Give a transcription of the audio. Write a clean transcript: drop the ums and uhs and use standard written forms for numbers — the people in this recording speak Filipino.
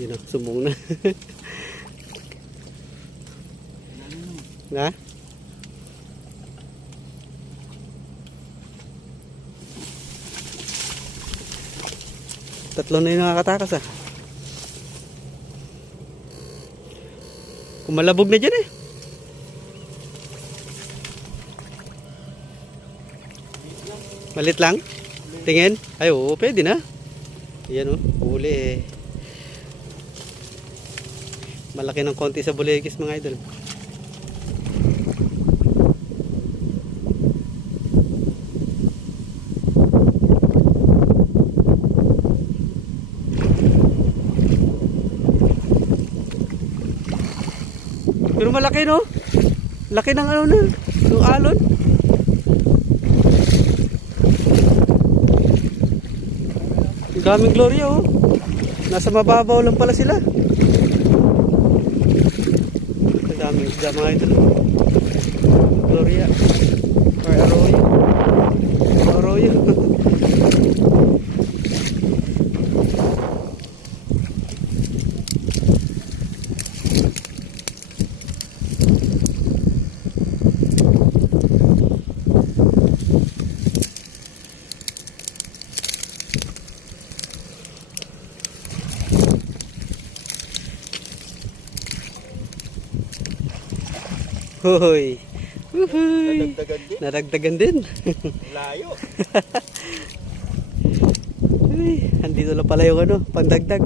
Yun o, sumong na. Na? Tatlo na yung nakakatakas ah. Kumalabog na dyan eh. Malit lang? Tingin? Ay oo, pwede na. Yan o, huli eh. Malaki ng konti sa buligis mga idol. Pero malaki no? Laki ng ano na, yung alon. Ang daming Gloria oh. Nasa mababaw lang pala sila. Ang daming isda mga ito. Gloria. Or Arroyo. Arroyo. Hoy. Uhuy. Nadagdagan din. Layo. Uy, andito na pala yung ano, pandagdag.